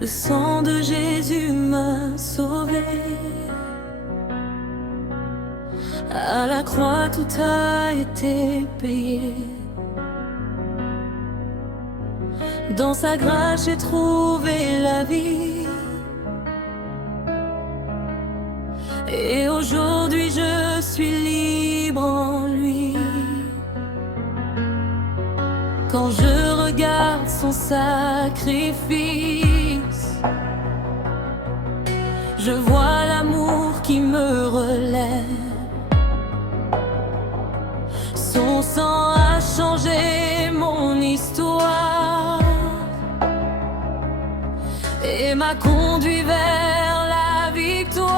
Le sang de Jésus m'a sauvé. À la croix tout a été payé. Dans sa grâce j'ai trouvé la vie. Et aujourd'hui je suis libre en lui. Quand je regarde son sacrifice, je vois l'amour qui me relève. Son sang a changé mon histoire et m'a conduit vers la victoire.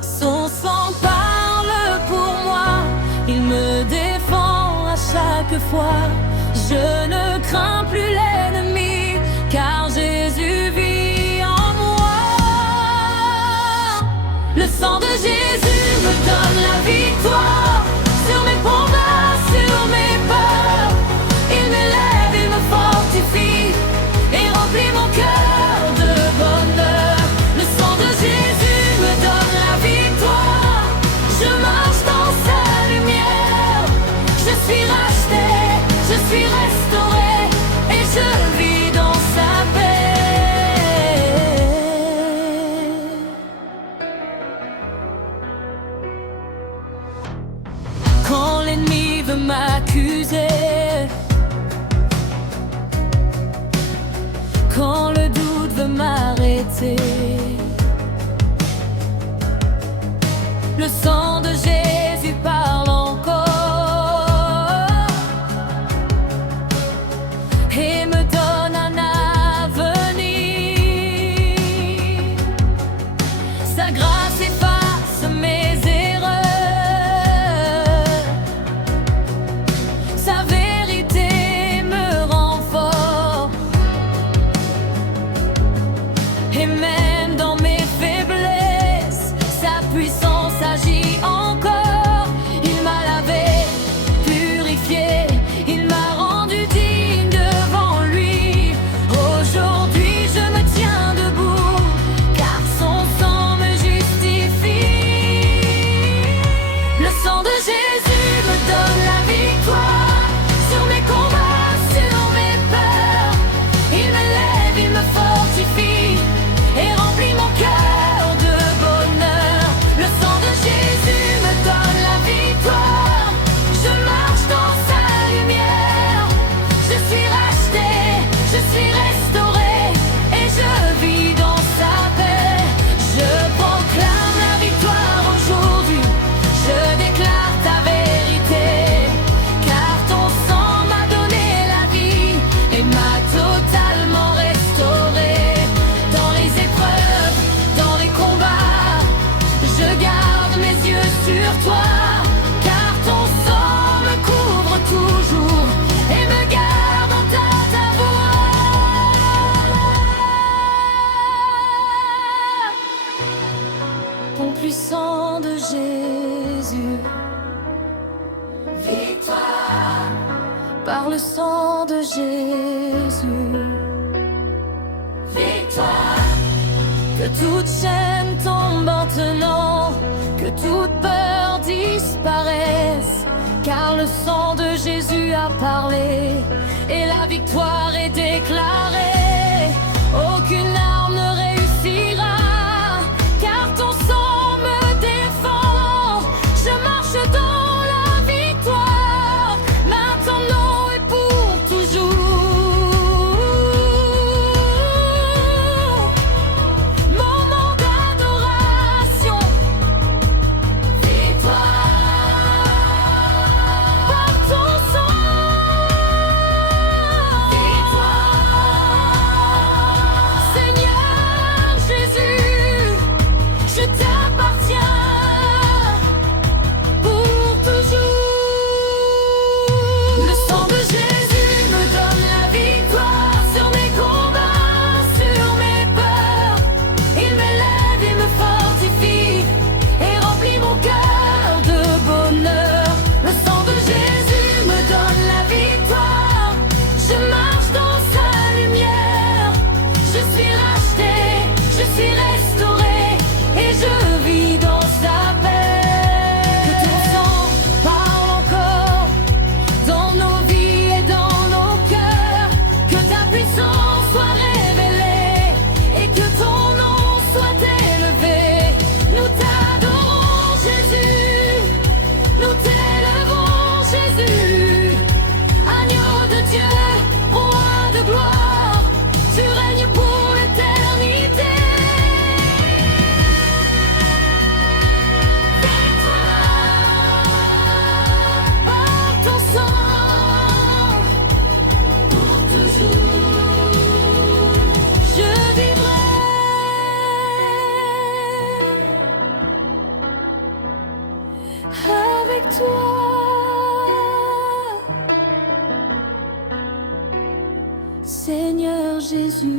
Son sang parle pour moi, il me défend à chaque fois. Je ne crains plus l'ennemi, car Jésus vit en moi. Le sang de Jésus me donne la victoire sur mes combats, sur mes peurs. Il m'élève, il me fortifie et remplit mon cœur de bonheur. Le sang de Jésus me donne la victoire. Je marche dans sa lumière. Je suis racheté, je suis restauré et je vis dans sa paix. Quand l'ennemi veut m'accuser, quand le doute veut m'arrêter, le sang de Jésus parle encore et me donne un avenir. Sa grâce efface mes erreurs, sa vérité me rend fort. Et même dans mes faiblesses, sa puissance agit encore. Il m'a lavé, purifié, il m'a rendu digne devant lui. Aujourd'hui je me tiens debout, car son sang me justifie. Le sang de Jésus me donne la victoire sur mes combats, sur mes peurs. Il m'élève, il me fortifie et remplit mon cœur de bonheur. Le sang de Jésus me donne la victoire. Je marche dans sa lumière. Je suis racheté, je suis restauré et je vis dans sa paix. Je proclame la victoire aujourd'hui. Je déclare ta vérité, car ton sang m'a donné la vie et m'a totalement restauré. Dans les épreuves, dans les combats, je garde mes yeux sur toi, car ton sang me couvre toujours et me garde en ta voix. Pont puissant de Jésus, victoire par le sang de Jésus. Victoire. Que toute chaîne tombe maintenant, que toute peur disparaisse, car le sang de Jésus a parlé et la victoire est déclarée. Aucune arme ne réussira, car ton sang me défend. Je marche dans la victoire, maintenant et pour toujours. Moment d'adoration, victoire par ton sang, victoire. Seigneur Jésus.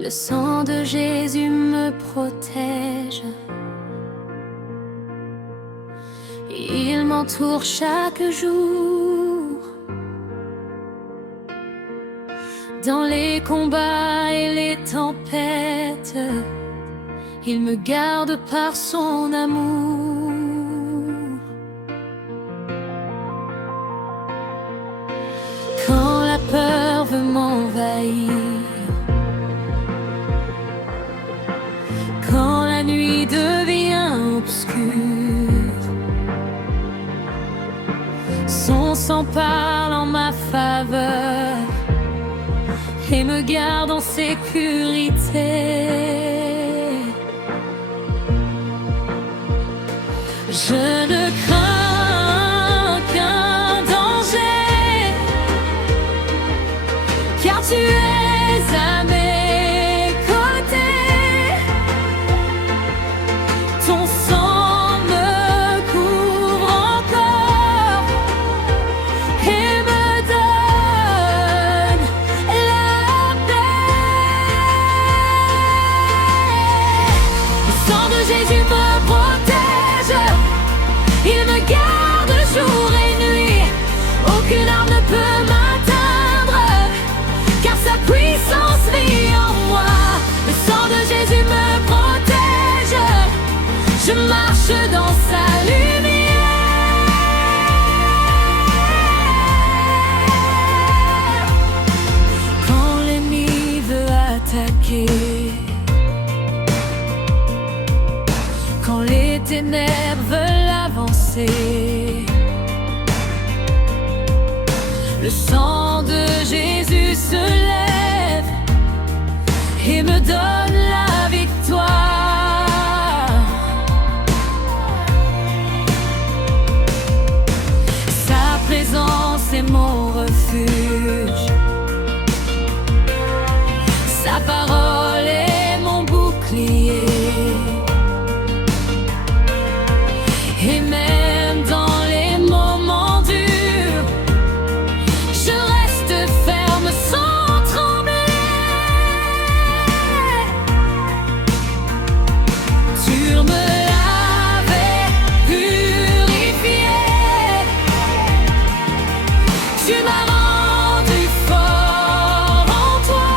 Le sang de Jésus me protège. Il m'entoure chaque jour. Dans les combats et les tempêtes, il me garde par son amour. Quand la peur veut m'envahir, quand la nuit devient obscure, son sang parle en ma faveur et me garde en sécurité. Je ne crains qu'un danger, car tu es à mes côtés. Ton sang me couvre encore et me donne la paix. Le sang de Jésus me protège. Il me garde jour et nuit. Aucune arme ne peut m'atteindre, car sa puissance vit en moi. Le sang de Jésus me protège. Je marche dans sa lumière. Quand l'ennemi veut attaquer, quand les ténèbres veulent avancer, le sang de Jésus se lève et me donne la victoire. Sa présence est mon refuge. Sa parole est mon bouclier. Et même dans les moments durs, je reste ferme sans trembler. Tu me l'avais purifié. Tu m'as rendu fort en toi.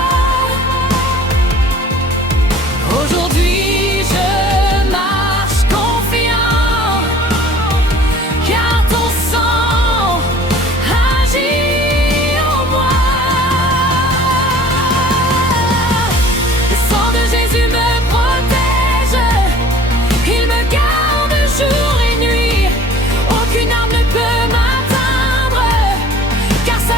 Aujourd'hui, je marche confiant, car ton sang agit en moi. Le sang de Jésus me protège. Il me garde jour et nuit. Aucune arme ne peut m'atteindre, car sa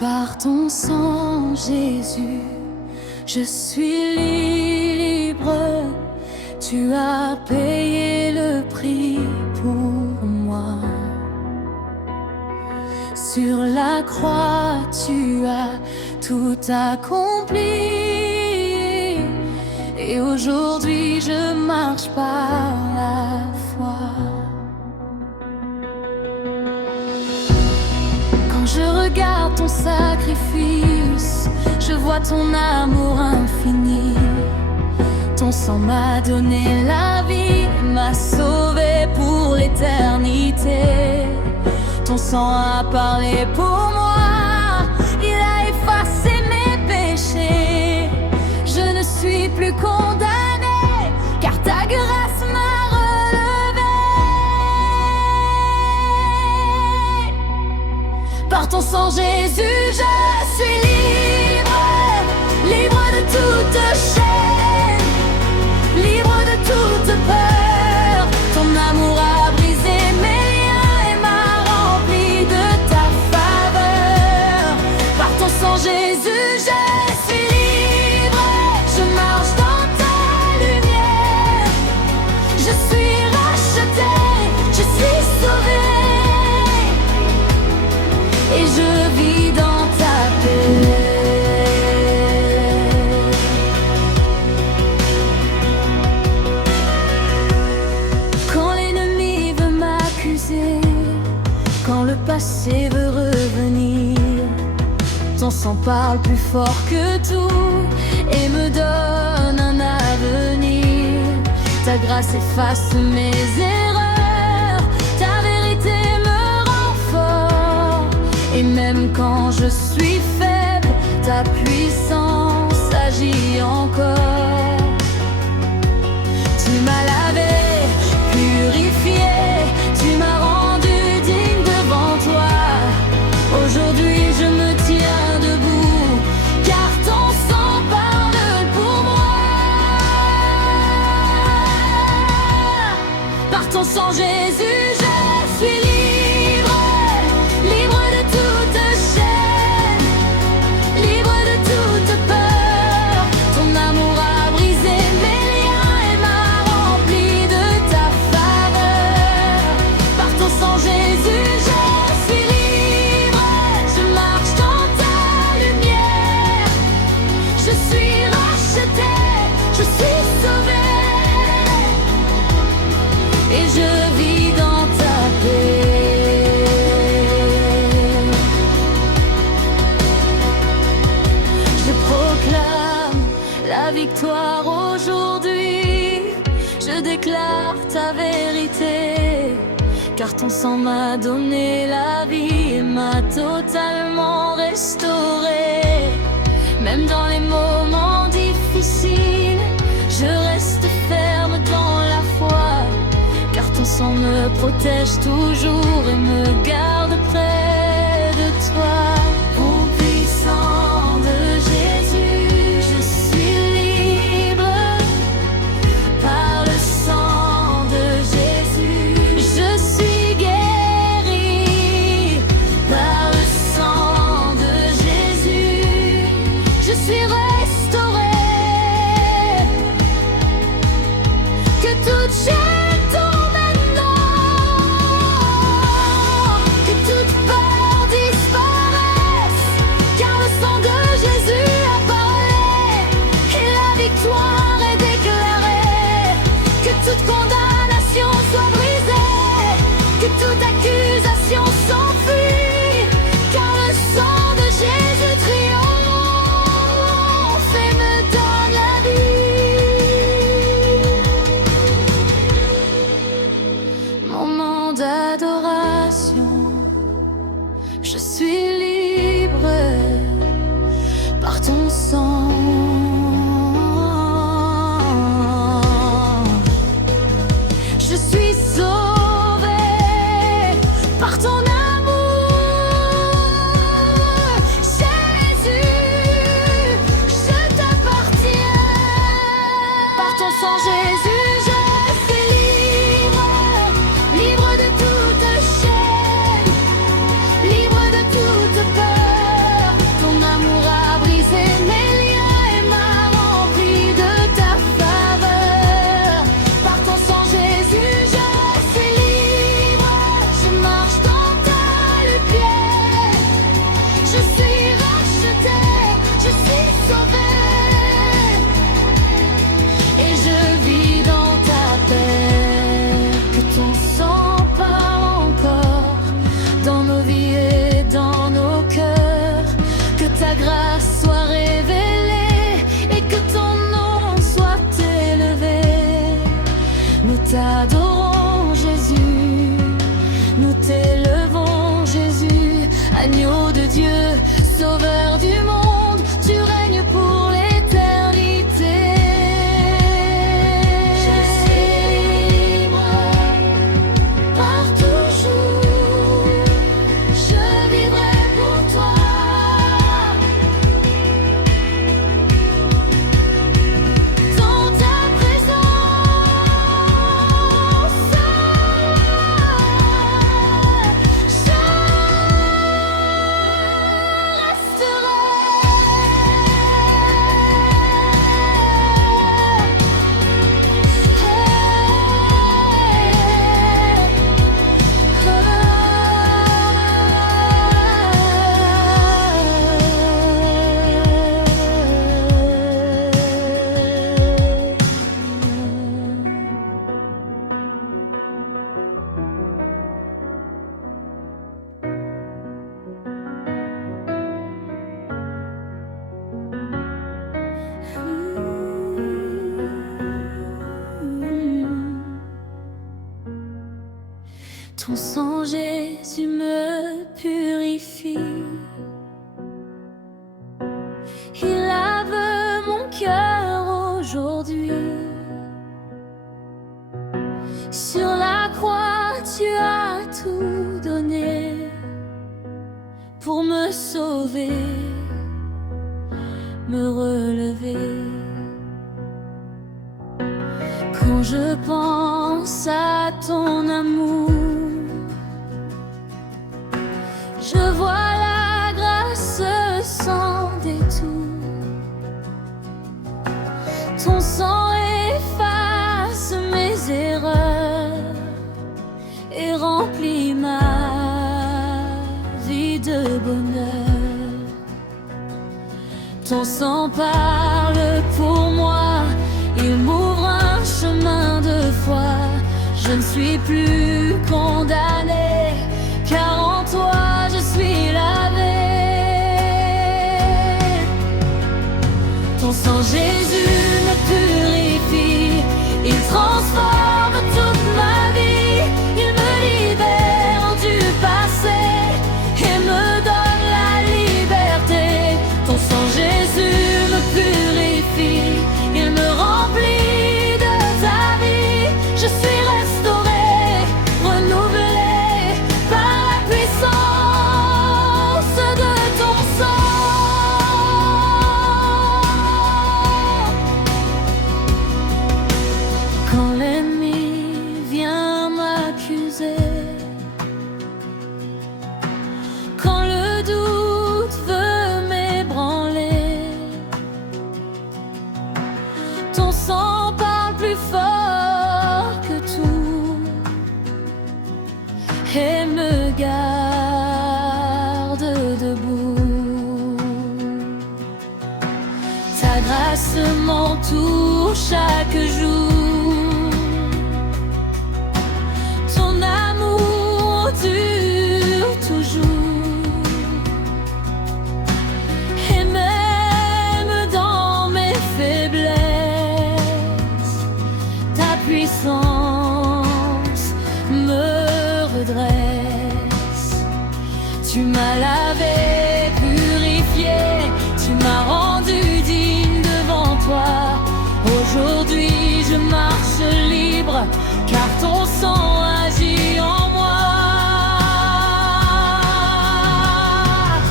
Par ton sang, Jésus, je suis libre. Tu as payé le prix pour moi. Sur la croix, tu as tout accompli. Et aujourd'hui, je marche par la foi. Quand je regarde ton sacrifice, je vois ton amour infini. Ton sang m'a donné la vie, m'a sauvé pour l'éternité. Ton sang a parlé pour moi, il a effacé mes péchés. Je ne suis plus condamnée, car ta grâce m'a relevée. Par ton sang, Jésus, je suis libre, libre de toute chaîne, libre de toute peur. Ton amour a brisé mes liens et m'a rempli de ta faveur. Par ton sang, Jésus, je suis libre. Je marche dans ta lumière. Je suis rachetée, je suis sauvée. Et je vis dans ta paix. Quand le passé veut revenir, ton sang parle plus fort que tout et me donne un avenir. Ta grâce efface mes erreurs, ta vérité me rend fort. Et même quand je suis faible, ta puissance agit encore. Tu m'as lavé, purifié, tu m'as rendu digne devant toi. Aujourd'hui je me tiens debout, car ton sang parle pour moi. Par ton sang, Jésus, je suis libre, libre de toute chaîne, libre de toute peur. Ton amour a brisé mes liens et m'a rempli de ta faveur. Par ton sang, Jésus, je suis libre. Je marche dans ta lumière. Je suis rachetée, je suis sauvée. Et je vis dans ta paix. Je proclame la victoire aujourd'hui. Je déclare ta vérité, car ton sang m'a donné la vie et m'a totalement restauré. Même dans les moments difficiles, je reste ferme dans la foi, car ton sang me protège toujours et me garde près de toi. Au puissant de Jésus, je suis libre. Par le sang de Jésus, je suis guérie. Par le sang de Jésus, je suis restaurée. Que toute chaîne tombe maintenant. Agneau de Dieu, sauveur du monde, tu règnes pour l'éternité. Je suis libre par toujours, je vivrai pour toi. Dans ta présence, ton sang, Jésus, me purifie. Il lave mon cœur aujourd'hui. Sur la croix, tu as tout donné pour me sauver, me relever. Quand je pense à ton amour, je vois la grâce sans détour. Ton sang efface mes erreurs et remplit ma vie de bonheur. Ton sang parle pour moi, il m'ouvre un chemin de foi. Je ne suis plus condamné, car en toi je suis lavé. Ton sang, Jésus, me purifie. Il transforme toute ma vie. Il me libère du passé et me donne la liberté. Ton sang, Jésus, me purifie. Il me remplit de ta vie. Je suis restauré, renouvelé par la puissance de ton sang. Quand l'ennemi vient m'accuser, quand le doute veut m'ébranler, ton sang parle plus fort que tout et me garde debout. Ta grâce m'entoure chaque jour. Ton amour dure toujours. Et même dans mes faiblesses, ta puissance me redresse. Tu m'as lavé, purifié, tu m'as rendu digne devant toi. Aujourd'hui je marche libre, car ton sang agit en moi.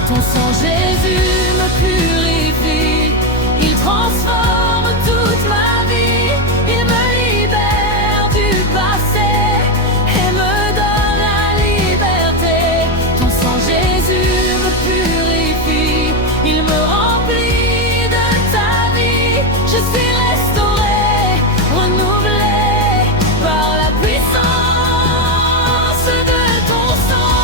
Ton sang, Jésus, me purifie. Il transforme toute ma vie. Il me libère du passé et me donne la liberté. Ton sang, Jésus, me purifie. Il me remplit de ta vie. Je suis restauré, renouvelé par la puissance de ton sang.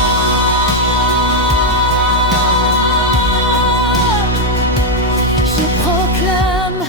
Je proclame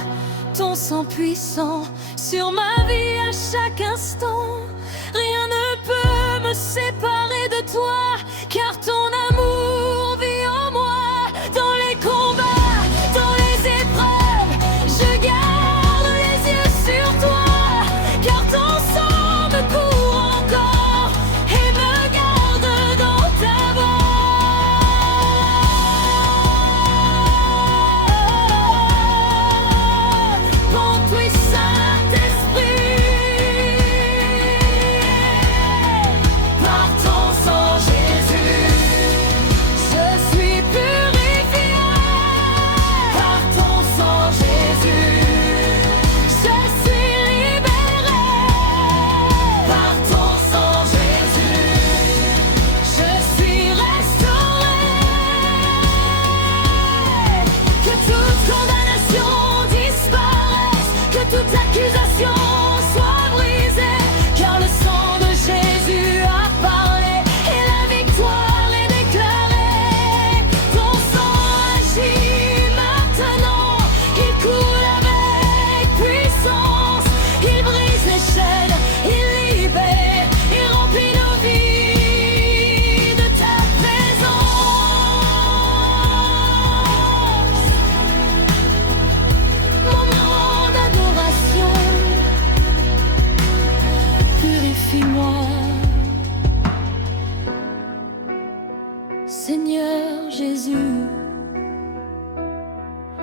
Seigneur Jésus,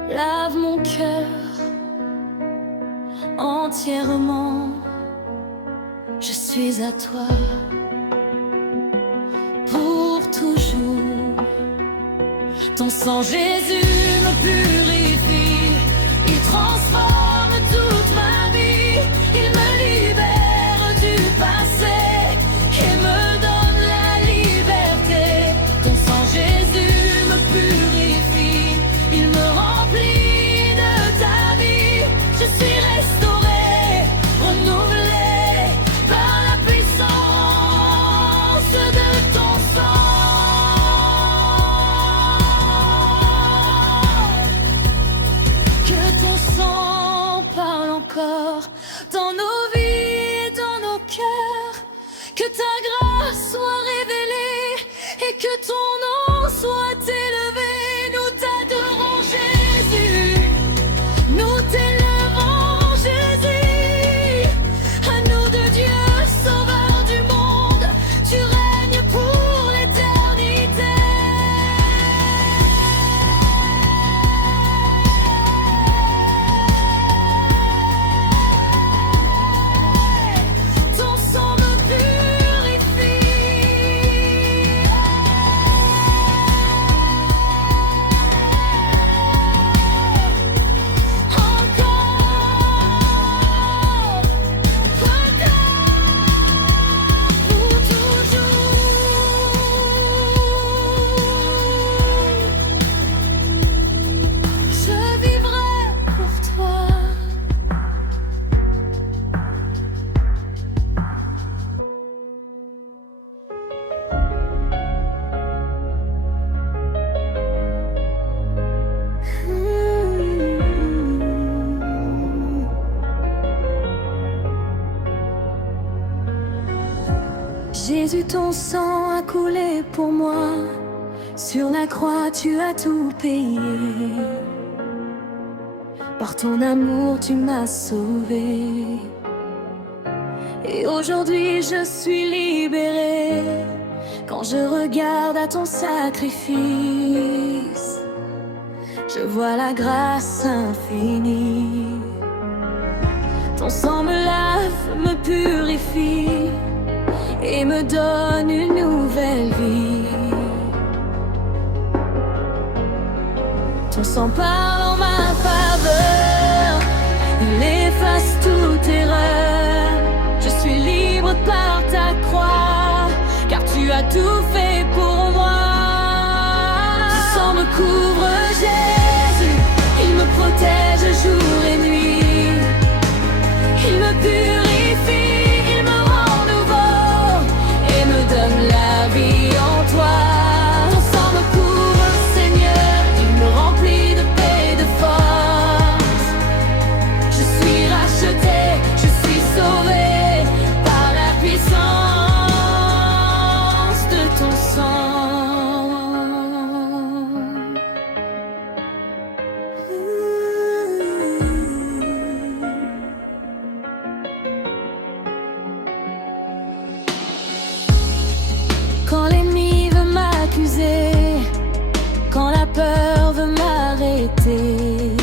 lave mon cœur entièrement. Je suis à toi pour toujours. Ton sang Jésus me purifie, il transforme toute ma vie, il me libère du passé et me donne la liberté. Ton sang Jésus me purifie, il me remplit de ta vie. Je suis restauré, renouvelé par la puissance de ton sang. Que ton sang parle encore dans nos vies et dans nos cœurs. Que ta grâce soit révélée et que ton nom soit élevé. Nous t'adorons Jésus, nous t'élevons Jésus. À nous de Dieu, sauveur du monde, tu règnes pour l'éternité. Ton sang me purifie. Encore, pour toujours. Je vivrai pour toi. Jésus, ton sang a coulé pour moi. Sur la croix, tu as tout payé. Par ton amour, tu m'as sauvé. Et aujourd'hui, je suis libéré. Quand je regarde à ton sacrifice, je vois la grâce infinie. Ton sang me lave, me purifie et me donne une nouvelle vie. Ton sang parle en ma faveur, il efface toute erreur. Je suis libre par ta croix, car tu as tout fait pour moi. Ton sang me couvre Jésus, il me protège jour et nuit. Il me purifie, il me rend nouveau et me donne la vie en toi. Ton sang me couvre, Seigneur, il me remplit de paix et de force. Je suis racheté, je suis sauvé par la puissance de ton sang. Quand l'ennemi veut m'accuser, quand la peur veut m'arrêter,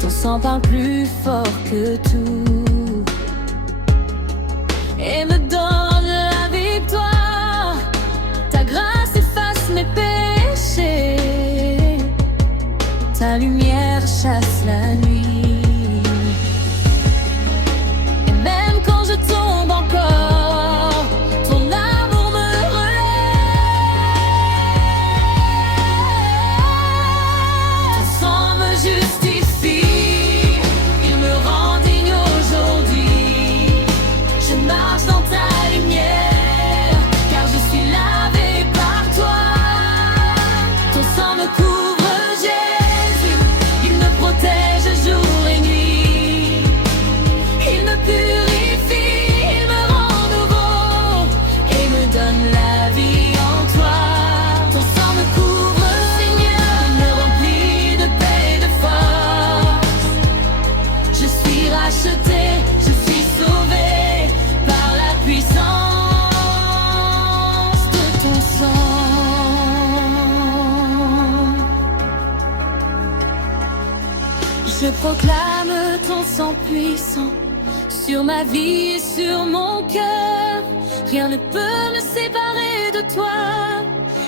ton sang parle plus fort que tout et me donne la victoire. Ta grâce efface mes péchés, ta lumière chasse la nuit. Et même quand je tombe encore, ton amour me relève. Ton sang me justifie, il me rend digne aujourd'hui. Je proclame ton sang puissant sur ma vie et sur mon cœur. Rien ne peut me séparer de toi,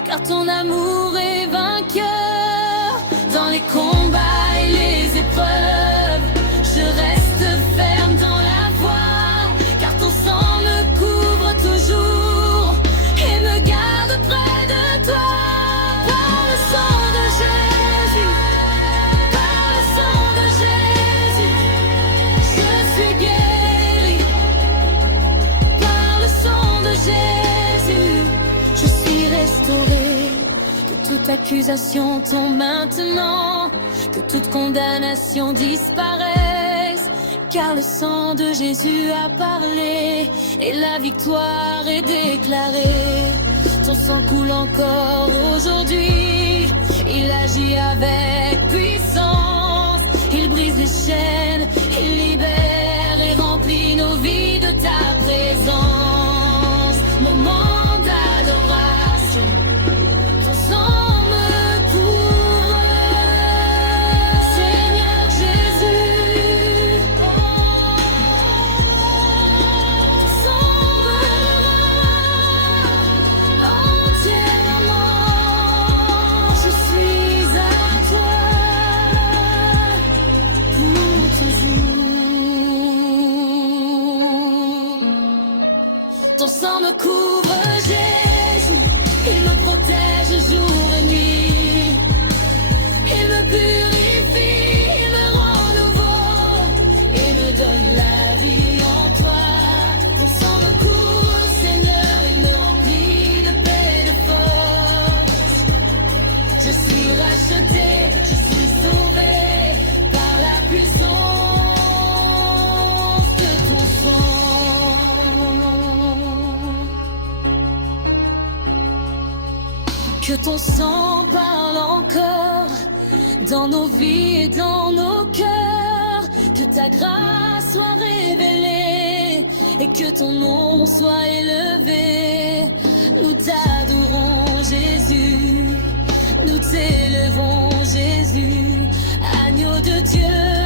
car ton amour est vainqueur. Dans les combats et les épreuves, je reste ferme dans la voie, car ton sang me couvre toujours et me garde près de toi. Par le sang de Jésus, par le sang de Jésus, je suis guéri. Par le sang de Jésus, je suis restauré. Que toute accusation tombe maintenant, que toute condamnation disparaisse, car le sang de Jésus a parlé et la victoire est déclarée. Ton sang coule encore aujourd'hui, il agit avec puissance, il brise les chaînes, il libère et remplit nos vies de ta présence. Moment d'adoration, ton sang me couvre, Seigneur Jésus. Ton sang me rend entièrement. Je suis à toi pour toujours. Ton sang me couvre, Jésus. Il me protège jour et nuit. Il me purifie, il me rend nouveau et me donne la vie en toi. Ton sang me couvre, Seigneur, il me remplit de paix et de force. Je suis racheté, je suis sauvé par la puissance de ton sang. Que ton sang parle encore dans nos vies et dans nos cœurs. Que ta grâce soit révélée et que ton nom soit élevé. Nous t'adorons, Jésus. Nous t'élevons, Jésus. Agneau de Dieu.